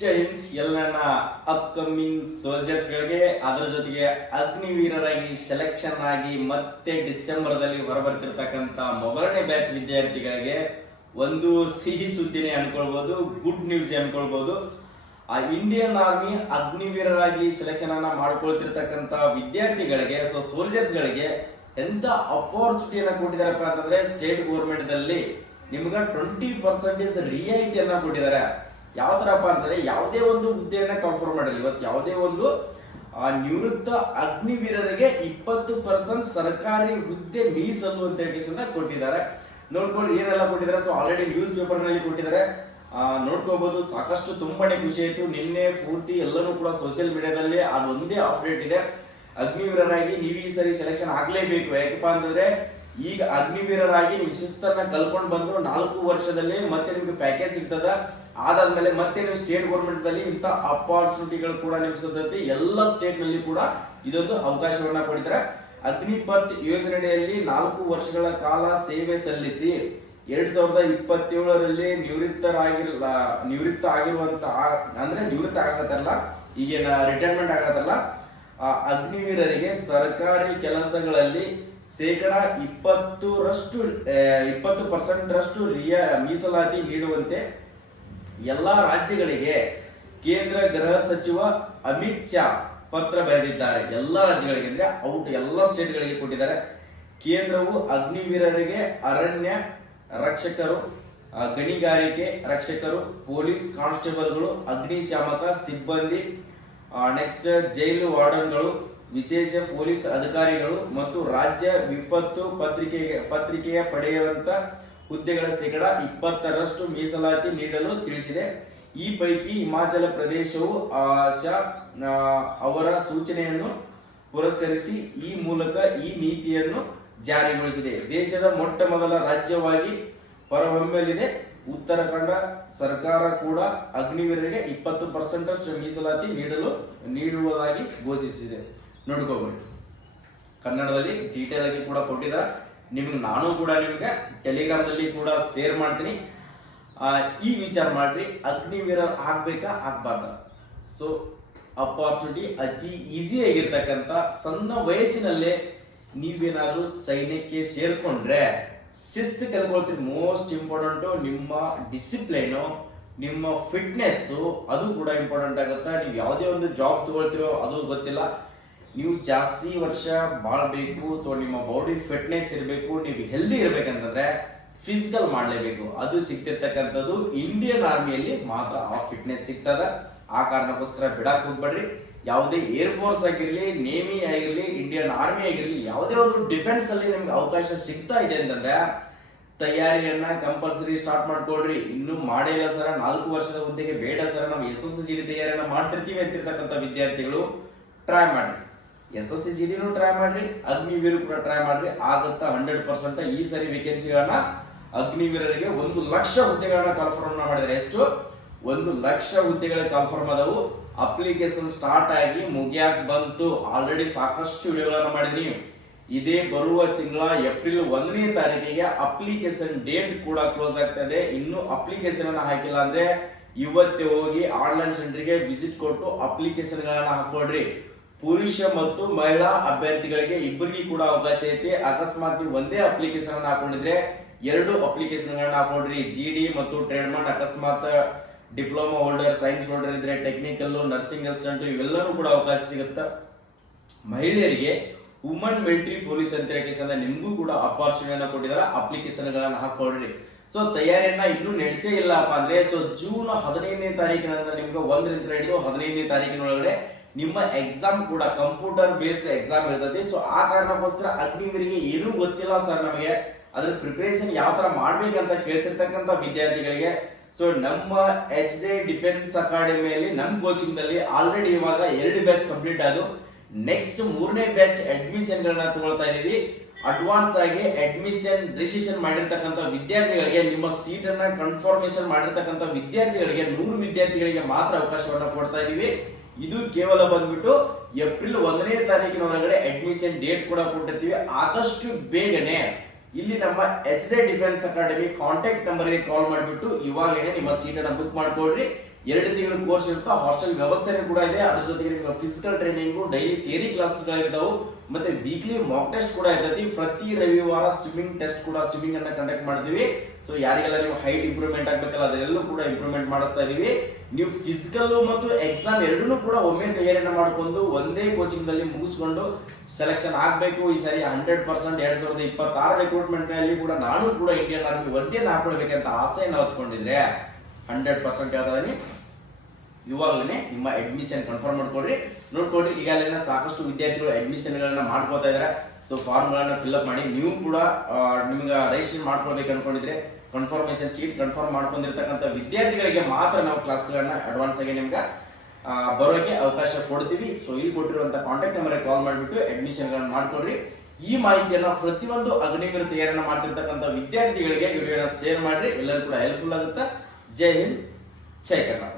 ಜೈ ಹಿಂದ್ ಎಲ್ಲ ನನ್ನ upcoming soldiers ಗಳಿಗೆ, ಅದರ ಜೊತೆಗೆ ಅಗ್ನಿವೀರರಾಗಿ ಸೆಲೆಕ್ಷನ್ ಆಗಿ ಮತ್ತೆ ಡಿಸೆಂಬರ್ದಲ್ಲಿ ಹೊರಬರ್ತಿರ್ತಕ್ಕಂಥ ಮೊದಲನೇ ಬ್ಯಾಚ್ ವಿದ್ಯಾರ್ಥಿಗಳಿಗೆ ಒಂದು ಸಿಹಿ ಸುದ್ದಿನೇ ಅನ್ಕೊಳ್ಬಹುದು, ಗುಡ್ ನ್ಯೂಸ್ ಅನ್ಕೊಳ್ಬಹುದು. ಆ ಇಂಡಿಯನ್ ಆರ್ಮಿ ಅಗ್ನಿವೀರರಾಗಿ ಸೆಲೆಕ್ಷನ್ ಅನ್ನ ಮಾಡ್ಕೊಳ್ತಿರ್ತಕ್ಕಂಥ ವಿದ್ಯಾರ್ಥಿಗಳಿಗೆ, ಸೋಲ್ಜರ್ಸ್ ಗಳಿಗೆ ಎಂತ ಅಪಾರ್ಚುನಿಟಿಯನ್ನ ಕೊಟ್ಟಿದಾರಪ್ಪ ಅಂತಂದ್ರೆ, ಸ್ಟೇಟ್ ಗೌರ್ಮೆಂಟ್ ದಲ್ಲಿ ನಿಮ್ಗೆ 20% ರಿಯಾಯಿತಿಯನ್ನ ಕೊಟ್ಟಿದ್ದಾರೆ. ಯಾವ ತರಪ್ಪ ಅಂತಂದ್ರೆ, ಯಾವುದೇ ಒಂದು ಹುದ್ದೆಯನ್ನ ಕನ್ಫರ್ಮ್ ಮಾಡಿಲ್ಲ. ಇವತ್ತು ಯಾವುದೇ ಒಂದು ನಿವೃತ್ತ ಅಗ್ನಿವೀರರಿಗೆ 20% ಸರ್ಕಾರಿ ಹುದ್ದೆ ಮೀಸಲು ಅಂತ ಹೇಳಿ ಕೊಟ್ಟಿದ್ದಾರೆ. ನೋಡ್ಕೊಂಡು ಏನೆಲ್ಲ ಕೊಟ್ಟಿದ್ದಾರೆ. ಸೊ ಆಲ್ರೆಡಿ ನ್ಯೂಸ್ ಪೇಪರ್ ನಲ್ಲಿ ಕೊಟ್ಟಿದ್ದಾರೆ, ನೋಡ್ಕೋಬಹುದು. ಸಾಕಷ್ಟು ತುಂಬಾನೇ ಖುಷಿ ಆಯ್ತು. ನಿನ್ನೆ ಪೂರ್ತಿ ಎಲ್ಲನೂ ಕೂಡ ಸೋಷಿಯಲ್ ಮೀಡಿಯಾದಲ್ಲಿ ಅದೊಂದೇ ಅಪ್ಡೇಟ್ ಇದೆ. ಅಗ್ನಿವೀರರಾಗಿ ನೀವು ಈ ಸರಿ ಸೆಲೆಕ್ಷನ್ ಆಗ್ಲೇಬೇಕು. ಯಾಕಪ್ಪ ಅಂತಂದ್ರೆ, ಈಗ ಅಗ್ನಿವೀರರಾಗಿ ನೀವು ಶಿಸ್ತನ್ನ ಕಲ್ಕೊಂಡು ಬಂದು 4 ವರ್ಷದಲ್ಲಿ ಮತ್ತೆ ನಿಮ್ಗೆ ಪ್ಯಾಕೇಜ್ ಸಿಗ್ತದ. ಅದಾದ್ಮೇಲೆ ಮತ್ತೆ ನೀವು ಸ್ಟೇಟ್ ಗೌರ್ಮೆಂಟ್ ದಲ್ಲಿ ಇಂತ ಅಪಾರ್ಚುನಿಟಿಗಳು ಕೂಡ ನಿಮ್ಗೆ ಸಿಗ್ತದೆ. ಎಲ್ಲ ಸ್ಟೇಟ್ ನಲ್ಲಿ ಕೂಡ ಇದೊಂದು ಅವಕಾಶವನ್ನ ಕೊಟ್ಟಿದ್ದಾರೆ. ಅಗ್ನಿಪಥ್ ಯೋಜನೆಯಲ್ಲಿ 4 ವರ್ಷಗಳ ಕಾಲ ಸೇವೆ ಸಲ್ಲಿಸಿ 2027ರಲ್ಲಿ ನಿವೃತ್ತ ಆಗಿರುವಂತ, ಅಂದ್ರೆ ನಿವೃತ್ತ ಆಗತ್ತಲ್ಲ, ಈಗೇನ ರಿಟೈರ್ಮೆಂಟ್ ಆಗತ್ತಲ್ಲ, ಅಗ್ನಿವೀರರಿಗೆ ಸರ್ಕಾರಿ ಕೆಲಸಗಳಲ್ಲಿ 20% ಮೀಸಲಾತಿ ನೀಡುವಂತೆ ಎಲ್ಲಾ ರಾಜ್ಯಗಳಿಗೆ ಕೇಂದ್ರ ಗೃಹ ಸಚಿವ ಅಮಿತ್ ಶಾ ಪತ್ರ ಬರೆದಿದ್ದಾರೆ. ಎಲ್ಲಾ ರಾಜ್ಯಗಳಿಗೆ ಅಂದ್ರೆ ಔಟ್ ಎಲ್ಲ ಸ್ಟೇಟ್ಗಳಿಗೆ ಕೊಟ್ಟಿದ್ದಾರೆ. ಕೇಂದ್ರವು ಅಗ್ನಿವೀರರಿಗೆ ಅರಣ್ಯ ರಕ್ಷಕರು, ಗಣಿಗಾರಿಕೆ ರಕ್ಷಕರು, ಪೊಲೀಸ್ ಕಾನ್ಸ್ಟೇಬಲ್ಗಳು, ಅಗ್ನಿಶಾಮಕ ಸಿಬ್ಬಂದಿ, ನೆಕ್ಸ್ಟ್ ಜೈಲು ವಾರ್ಡನ್ಗಳು, ವಿಶೇಷ ಪೊಲೀಸ್ ಅಧಿಕಾರಿಗಳು ಮತ್ತು ರಾಜ್ಯ ವಿಪತ್ತು ಪತ್ರಿಕೆಯ ಪಡೆಯುವಂತ ಹುದ್ದೆಗಳ 20% ಮೀಸಲಾತಿ ನೀಡಲು ತಿಳಿಸಿದೆ. ಈ ಪೈಕಿ ಹಿಮಾಚಲ ಪ್ರದೇಶವು ಅವರ ಸೂಚನೆಯನ್ನು ಪುರಸ್ಕರಿಸಿ ಈ ಮೂಲಕ ಈ ನೀತಿಯನ್ನು ಜಾರಿಗೊಳಿಸಿದೆ. ದೇಶದ ಮೊಟ್ಟ ಮೊದಲ ರಾಜ್ಯವಾಗಿ ಹೊರಹೊಮ್ಮಲಿದೆ. ಉತ್ತರಾಖಂಡ ಸರ್ಕಾರ ಕೂಡ ಅಗ್ನಿವೀರರಿಗೆ 20% ಮೀಸಲಾತಿ ನೀಡುವುದಾಗಿ ಘೋಷಿಸಿದೆ. ನೋಡ್ಕೋಬಹುದು, ಕನ್ನಡದಲ್ಲಿ ಡೀಟೇಲ್ ಆಗಿ ಕೂಡ ಕೊಟ್ಟಿದ್ದಾರೆ. ನಿಮ್ಗೆ ನಾನು ಕೂಡ ನಿಮ್ಗೆ ಟೆಲಿಗ್ರಾಮ್ದಲ್ಲಿ ಕೂಡ ಶೇರ್ ಮಾಡ್ತೀನಿ. ಈ ವಿಚಾರ ಮಾಡ್ರಿ, ಅಗ್ನಿವೀರ ಆಗ್ಬೇಕಾ ಆಗ್ಬಾರ್ದ? ಸೊ ಅಪಾರ್ಚುನಿಟಿ ಅತಿ ಈಸಿ ಆಗಿರ್ತಕ್ಕಂಥ ಸಣ್ಣ ವಯಸ್ಸಿನಲ್ಲೇ ನೀವೇನಾದ್ರೂ ಸೈನ್ಯಕ್ಕೆ ಸೇರ್ಕೊಂಡ್ರೆ ಶಿಸ್ತು ಕಲ್ಕೊಳ್ತೀರಿ. ಮೋಸ್ಟ್ ಇಂಪಾರ್ಟೆಂಟ್ ನಿಮ್ಮ ಡಿಸಿಪ್ಲೈನು, ನಿಮ್ಮ ಫಿಟ್ನೆಸ್, ಅದು ಕೂಡ ಇಂಪಾರ್ಟೆಂಟ್ ಆಗುತ್ತೆ. ನೀವು ಯಾವುದೇ ಒಂದು ಜಾಬ್ ತಗೊಳ್ತೀರೋ ಅದು ಗೊತ್ತಿಲ್ಲ, ನೀವು ಜಾಸ್ತಿ ವರ್ಷ ಬಾಳ್ಬೇಕು. ಸೊ ನಿಮ್ಮ ಬಾಡಿ ಫಿಟ್ನೆಸ್ ಇರಬೇಕು, ನೀವು ಹೆಲ್ದಿ ಇರ್ಬೇಕಂತಂದ್ರೆ ಫಿಸಿಕಲ್ ಮಾಡಲೇಬೇಕು. ಅದು ಸಿಗ್ತಿರ್ತಕ್ಕಂಥದ್ದು ಇಂಡಿಯನ್ ಆರ್ಮಿಯಲ್ಲಿ ಮಾತ್ರ ಆ ಫಿಟ್ನೆಸ್ ಸಿಗ್ತದ. ಆ ಕಾರಣಕ್ಕೋಸ್ಕರ ಬಿಡಾಕ್ ಹೋಗ್ಬೇಡ್ರಿ. ಯಾವುದೇ ಏರ್ ಫೋರ್ಸ್ ಆಗಿರ್ಲಿ, ನೇವಿ ಆಗಿರ್ಲಿ, ಇಂಡಿಯನ್ ಆರ್ಮಿ ಆಗಿರ್ಲಿ, ಯಾವುದೇ ಒಂದು ಡಿಫೆನ್ಸ್ ಅಲ್ಲಿ ನಿಮ್ಗೆ ಅವಕಾಶ ಸಿಗ್ತಾ ಇದೆ ಅಂತಂದ್ರೆ ತಯಾರಿಯನ್ನ ಕಂಪಲ್ಸರಿ ಸ್ಟಾರ್ಟ್ ಮಾಡ್ಕೊಳ್ರಿ. ಇನ್ನು ಮಾಡೇ ಇಲ್ಲ ಸರ್, 4 ವರ್ಷದ ಹುದ್ದೆಗೆ ಬೇಡ ಸರ್, ನಾವು SSGD ತಯಾರಿಯನ್ನ ಮಾಡ್ತಿರ್ತೀವಿ ಅಂತಿರ್ತಕ್ಕಂಥ ವಿದ್ಯಾರ್ಥಿಗಳು ಟ್ರೈ ಮಾಡ್ರಿ. SSGDನೂ ಟ್ರೈ ಮಾಡ್ರಿ, ಅಗ್ನಿವೀರ ಕೂಡ ಟ್ರೈ ಮಾಡ್ರಿ. ಆಗುತ್ತಾ 100%. ಈ ಸರಿ ವೇಕೆನ್ಸಿಗಳನ್ನ ಅಗ್ನಿವೀರರಿಗೆ 1 ಲಕ್ಷ ಹುದ್ದೆಗಳನ್ನ ಕನ್ಫರ್ಮ್ ಮಾಡಿದ್ರೆ, ಎಷ್ಟು 1 ಲಕ್ಷ ಹುದ್ದೆಗಳ ಕನ್ಫರ್ಮ್ ಆದವು. ಅಪ್ಲಿಕೇಶನ್ ಸ್ಟಾರ್ಟ್ ಆಗಿ ಮುಗಿಯಾಕ್ ಬಂತು. ಆಲ್ರೆಡಿ ಸಾಕಷ್ಟು ವಿಡಿಯೋಗಳನ್ನ ಮಾಡಿದೀನಿ. ಇದೇ ಬರುವ ತಿಂಗಳ ಏಪ್ರಿಲ್ 1ನೇ ತಾರೀಕಿಗೆ ಅಪ್ಲಿಕೇಶನ್ ಡೇಟ್ ಕೂಡ ಕ್ಲೋಸ್ ಆಗ್ತದೆ. ಇನ್ನು ಅಪ್ಲಿಕೇಶನ್ ಅನ್ನ ಹಾಕಿಲ್ಲ ಅಂದ್ರೆ ಇವತ್ತೇ ಹೋಗಿ ಆನ್ಲೈನ್ ಸೆಂಟರ್ಗೆ ವಿಸಿಟ್ ಕೊಟ್ಟು ಅಪ್ಲಿಕೇಶನ್ ಗಳನ್ನ ಹಾಕೊಳ್ರಿ. ಪುರುಷ ಮತ್ತು ಮಹಿಳಾ ಅಭ್ಯರ್ಥಿಗಳಿಗೆ ಇಬ್ಬರಿಗೂ ಕೂಡ ಅವಕಾಶ ಐತಿ. ಅಕಸ್ಮಾತ್ ಒಂದೇ ಅಪ್ಲಿಕೇಶನ್ ಅನ್ನ ಹಾಕೊಂಡಿದ್ರೆ 2 ಅಪ್ಲಿಕೇಶನ್ ಗಳನ್ನ ಹಾಕೊಳ್ರಿ. GD ಮತ್ತು ಟ್ರೇಡ್ಮಾನ್, ಅಕಸ್ಮಾತ್ ಡಿಪ್ಲೊಮಾ ಹೋಲ್ಡರ್, ಸೈನ್ಸ್ ಹೋಲ್ಡರ್ ಇದ್ರೆ ಟೆಕ್ನಿಕಲ್, ನರ್ಸಿಂಗ್ ಅಸಿಸ್ಟೆಂಟ್ ಇವೆಲ್ಲನೂ ಕೂಡ ಅವಕಾಶ ಸಿಗುತ್ತೆ. ಮಹಿಳೆಯರಿಗೆ ವುಮನ್ ಮಿಲಿಟರಿ ಪೊಲೀಸ್ ಅಂತ ಹೇಳಿ ನಿಮ್ಗೂ ಕೂಡ ಅಪಾರ್ಚುನಿಟಿಯನ್ನ ಕೊಟ್ಟಿದ್ದಾರೆ. ಅಪ್ಲಿಕೇಶನ್ ಗಳನ್ನ ಹಾಕೊಳ್ರಿ. ಸೊ ತಯಾರಿಯನ್ನ ಇನ್ನೂ ನಡೆಸೇ ಇಲ್ಲಪ್ಪ ಅಂದ್ರೆ, ಸೊ ಜೂನ್ 15ನೇ ತಾರೀಕಿನ ನಿಮ್ಗೆ 1ರಿಂದ ಹಿಡಿದು 15ನೇ ತಾರೀಕಿನೊಳಗಡೆ ನಿಮ್ಮ ಎಕ್ಸಾಮ್ ಕೂಡ ಕಂಪ್ಯೂಟರ್ ಬೇಸ್ಡ್ ಎಕ್ಸಾಮ್ ಇರ್ತದೆ. ಸೊ ಆ ಕಾರಣಕ್ಕೋಸ್ಕರ ಅಗ್ನಿವೀರಿಗೆ ಏನೂ ಗೊತ್ತಿಲ್ಲ ಸರ್ ನಮಗೆ, ಅದ್ರ ಪ್ರಿಪರೇಷನ್ ಯಾವ ತರ ಮಾಡ್ಬೇಕಂತ ಕೇಳ್ತಿರ್ತಕ್ಕಂಥ ವಿದ್ಯಾರ್ಥಿಗಳಿಗೆ, ಸೊ ನಮ್ಮ HJ ಡಿಫೆನ್ಸ್ ಅಕಾಡೆಮಿಯಲ್ಲಿ ನಮ್ಮ ಕೋಚಿಂಗ್ ನಲ್ಲಿ ಆಲ್ರೆಡಿ ಇವಾಗ 2 ಬ್ಯಾಚ್ ಕಂಪ್ಲೀಟ್ ಆದವು. ನೆಕ್ಸ್ಟ್ 3ನೇ ಬ್ಯಾಚ್ ಅಡ್ಮಿಷನ್ ಗಳನ್ನ ತಗೊಳ್ತಾ ಇದೀವಿ. ಅಡ್ವಾನ್ಸ್ ಆಗಿ ಅಡ್ಮಿಷನ್ ರಿಜಿಸ್ಟ್ರೇಷನ್ ಮಾಡಿರ್ತಕ್ಕಂಥ ವಿದ್ಯಾರ್ಥಿಗಳಿಗೆ, ನಿಮ್ಮ ಸೀಟ್ ಅನ್ನ ಕನ್ಫರ್ಮೇಶನ್ ಮಾಡಿರ್ತಕ್ಕಂಥ ವಿದ್ಯಾರ್ಥಿಗಳಿಗೆ 100 ವಿದ್ಯಾರ್ಥಿಗಳಿಗೆ ಮಾತ್ರ ಅವಕಾಶವನ್ನ ಕೊಡ್ತಾ ಇದೀವಿ. ಇದು ಕೇವಲ ಬಂದ್ಬಿಟ್ಟು ಏಪ್ರಿಲ್ 1ನೇ ತಾರೀಕಿನೊಳಗಡೆ ಅಡ್ಮಿಷನ್ ಡೇಟ್ ಕೂಡ ಕೊಟ್ಟಿರ್ತೀವಿ. ಆದಷ್ಟು ಬೇಗನೆ ಇಲ್ಲಿ ನಮ್ಮ HJ defence academy contact number ಗೆ ಕಾಲ್ ಮಾಡಿಬಿಟ್ಟು ಇವಾಗಲೇ ನಿಮ್ಮ ಸೀಟ್ ಅನ್ನು ಬುಕ್ ಮಾಡ್ಕೊಳ್ರಿ. 2 ತಿಂಗಳ ಕೋರ್ಸ್ ಇರುತ್ತೆ, ಹಾಸ್ಟೆಲ್ ವ್ಯವಸ್ಥೆನೂ ಕೂಡ ಇದೆ. ಅದ್ರ ಜೊತೆಗೆ ನಿಮ್ಗೆ ಫಿಸಿಕಲ್ ಟ್ರೈನಿಂಗ್, ಡೈಲಿ ಥಿಯರಿ ಕ್ಲಾಸ್ಗಳು ಇರ್ತಾವೆ, ಮತ್ತೆ ವೀಕ್ಲಿ ಮಾಕ್ ಟೆಸ್ಟ್ ಕೂಡ ಇರ್ತೈತಿ. ಪ್ರತಿ ರವಿವಾರ ಸ್ವಿಮ್ಮಿಂಗ್ ಟೆಸ್ಟ್ ಕೂಡ, ಸ್ವಿಮ್ಮಿಂಗ್ ಅನ್ನ ಕಂಡಕ್ಟ್ ಮಾಡ್ತೀವಿ. ಸೊ ಯಾರಿಗೆಲ್ಲ ನೀವು ಹೈಟ್ ಇಂಪ್ರೂವ್ಮೆಂಟ್ ಆಗ್ಬೇಕಲ್ಲ ಅದೆಲ್ಲೂ ಕೂಡ ಇಂಪ್ರೂವ್ಮೆಂಟ್ ಮಾಡಿಸ್ತಾ ಇದೀವಿ. ನೀವು ಫಿಸಿಕಲ್ ಮತ್ತು ಎಕ್ಸಾಮ್ ಎರಡನ್ನೂ ಕೂಡ ಒಮ್ಮೆ ತಯಾರಿಯನ್ನ ಮಾಡ್ಕೊಂಡು ಒಂದೇ ಕೋಚಿಂಗ್ ದಲ್ಲಿ ಮುಗಿಸ್ಕೊಂಡು ಸೆಲೆಕ್ಷನ್ ಆಗ್ಬೇಕು. ಈ ಸಾರಿ 100% 2026 ರಿಕ್ರೂಟ್ಮೆಂಟ್ ನಲ್ಲಿ ಕೂಡ ನಾನು ಕೂಡ ಇಂಡಿಯನ್ ಆರ್ಮಿ ವರ್ದಿಯನ್ನು ಹಾಕೊಳ್ಬೇಕಂತ ಆಸೆಯನ್ನು ಹೊತ್ಕೊಂಡಿದ್ರೆ 100% ಯಾವ್ದಾದ್ರೆ ಇವಾಗಲೇ ನಿಮ್ಮ ಅಡ್ಮಿಷನ್ ಕನ್ಫರ್ಮ್ ಮಾಡ್ಕೊಡ್ರಿ. ನೋಡ್ಕೊಡ್ರಿ, ಈಗಾಗಲೇ ಸಾಕಷ್ಟು ವಿದ್ಯಾರ್ಥಿಗಳು ಅಡ್ಮಿಷನ್ ಗಳನ್ನ ಮಾಡ್ಕೋತಾ ಇದಾರೆ. ಸೊ ಫಾರ್ಮ್ ಗಳನ್ನ ಫಿಲ್ಅಪ್ ಮಾಡಿ ನೀವು ಕೂಡ ನಿಮ್ಗೆ ರಿಜಿಸ್ಟ್ರೇಷನ್ ಮಾಡ್ಕೊಳ್ಬೇಕು ಅನ್ಕೊಂಡಿದ್ರೆ ಕನ್ಫರ್ಮೇಶನ್ ಸೀಟ್ ಕನ್ಫರ್ಮ್ ಮಾಡ್ಕೊಂಡಿರ್ತಕ್ಕಂಥ ವಿದ್ಯಾರ್ಥಿಗಳಿಗೆ ಮಾತ್ರ ನಾವು ಕ್ಲಾಸ್ಗಳನ್ನ ಅಡ್ವಾನ್ಸ್ ಆಗಿ ನಿಮ್ಗೆ ಬರೋಕೆ ಅವಕಾಶ ಕೊಡ್ತೀವಿ. ಸೊ ಇಲ್ಲಿ ಕೊಟ್ಟಿರುವಂತ ಕಾಂಟ್ಯಾಕ್ಟ್ ನಂಬರ್ಗೆ ಕಾಲ್ ಮಾಡಿಬಿಟ್ಟು ಅಡ್ಮಿಷನ್ ಗಳನ್ನ ಮಾಡ್ಕೊಡ್ರಿ. ಈ ಮಾಹಿತಿಯನ್ನ ಪ್ರತಿಯೊಂದು ಅಗ್ನಿವೀರ ತಯಾರಿಯನ್ನ ಮಾಡ್ತಿರ್ತಕ್ಕಂಥ ವಿದ್ಯಾರ್ಥಿಗಳಿಗೆ ವಿಡಿಯೋನ ಶೇರ್ ಮಾಡ್ರಿ. ಎಲ್ಲರೂ ಕೂಡ ಹೆಲ್ಪ್ಫುಲ್ ಆಗುತ್ತೆ. ಜೈ ಹಿಂದ್, ಜೈ ಕರ್ನಾಟಕ.